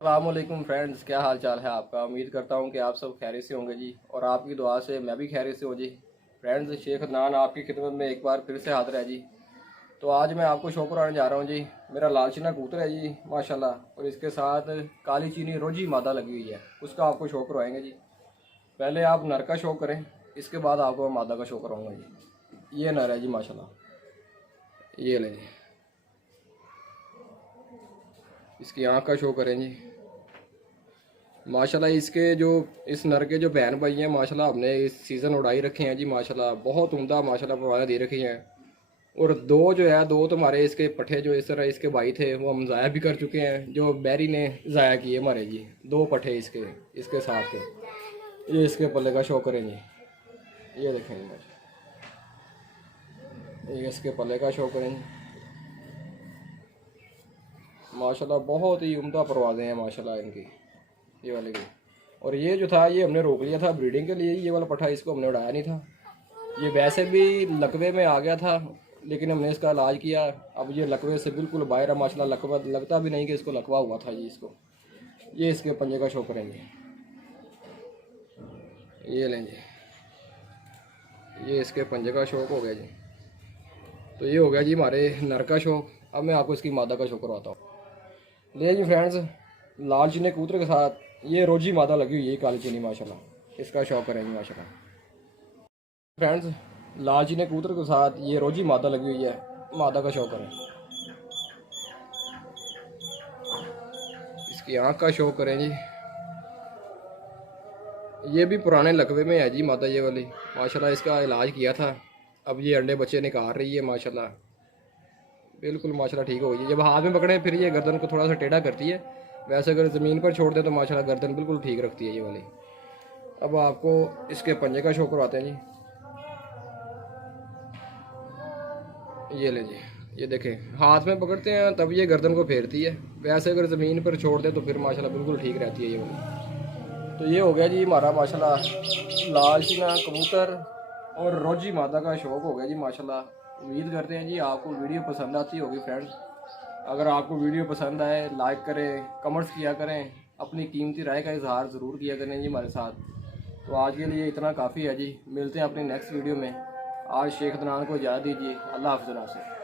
अस्सलामुअलैकुम फ्रेंड्स, क्या हाल चाल है आपका। उम्मीद करता हूँ कि आप सब खैरियत से होंगे जी, और आपकी दुआ से मैं भी खैरियत से हूँ जी। फ्रेंड्स, शेख अदनान आपकी खिदमत में एक बार फिर से हाजिर है जी। तो आज मैं आपको शो कराने जा रहा हूँ जी। मेरा लालचीना कबूतर है जी माशाल्लाह, और इसके साथ काली चीनी रोजी मादा लगी हुई है, उसका आपको शो करवाएंगे जी। पहले आप नर का शो करें, इसके बाद आपको मैं मादा का शो कराऊँगा जी। ये नर है जी माशाल्लाह, ये ले जी। इसकी आँख का शो करें जी। माशाल्लाह इसके जो इस नर के जो बहन भाई हैं माशाल्लाह, हमने इस सीज़न उड़ाई रखे हैं जी माशाल्लाह, बहुत उम्दा माशाल्लाह परवाज़ें दे रखी हैं। और दो जो है, दो तो हमारे इसके पट्ठे जो इस तरह इसके भाई थे वो हम ज़ाया भी कर चुके हैं, जो बैरी ने ज़ाया किए हमारे जी। दो पट्ठे इसके इसके साथ के। ये इसके पल्ले का शो करेंगे, ये देखेंगे, ये इसके पल्ले का शो करेंगे। माशाल्लाह बहुत ही उम्दा परवाज़ें हैं माशाल्लाह इनकी, ये वाले की। और ये जो था ये हमने रोक लिया था ब्रीडिंग के लिए, ये वाला पट्ठा इसको हमने उड़ाया नहीं था। ये वैसे भी लकवे में आ गया था, लेकिन हमने इसका इलाज किया। अब ये लकवे से बिल्कुल बाहर है माशाल्लाह, लकवा लगता भी नहीं कि इसको लकवा हुआ था जी इसको। ये इसके पंजे का शो करेंगे, ये लेंगे, ये इसके पंजे का शौक हो गया जी। तो ये हो गया जी हमारे नर का शौक। अब मैं आपको इसकी मादा का शो करवाता हूँ। ले जी फ्रेंड्स, लाल चीनी कबूतर के साथ ये रोजी मादा लगी हुई है काली चीनी माशाल्लाह, इसका शौक करेंगे माशाल्लाह। फ्रेंड्स, लाल चीनी कबूतर के साथ ये रोजी मादा लगी हुई है, मादा का शौक करें। इसकी आँख का शौक करें जी। ये भी पुराने लकवे में है जी मादा ये वाली माशाल्लाह, इसका इलाज किया था। अब ये अंडे बच्चे निकाल रही है माशाल्लाह, बिल्कुल माशाल्लाह ठीक हो गई। जब हाथ में पकड़े फिर ये गर्दन को थोड़ा सा टेढ़ा करती है, वैसे अगर ज़मीन पर छोड़ दे तो माशाल्लाह गर्दन बिल्कुल ठीक रखती है ये वाली। अब आपको इसके पंजे का शो करवाते हैं जी। ये ले जी, ये देखें, हाथ में पकड़ते हैं तब ये गर्दन को फेरती है, वैसे अगर ज़मीन पर छोड़ दे तो फिर माशाल्लाह बिल्कुल ठीक रहती है ये वाली। तो ये हो गया जी हमारा माशाल्लाह लाल चीना कबूतर और रोजी मादा का शौक हो गया जी माशाल्लाह। उम्मीद करते हैं जी आपको वीडियो पसंद आती होगी फ्रेंड्स। अगर आपको वीडियो पसंद आए लाइक करें, कमेंट्स किया करें, अपनी कीमती राय का इजहार ज़रूर किया करें जी हमारे साथ। तो आज के लिए इतना काफ़ी है जी, मिलते हैं अपनी नेक्स्ट वीडियो में। आज शेख अदनान को इजाज़त दीजिए। अल्लाह हाफ़िज़।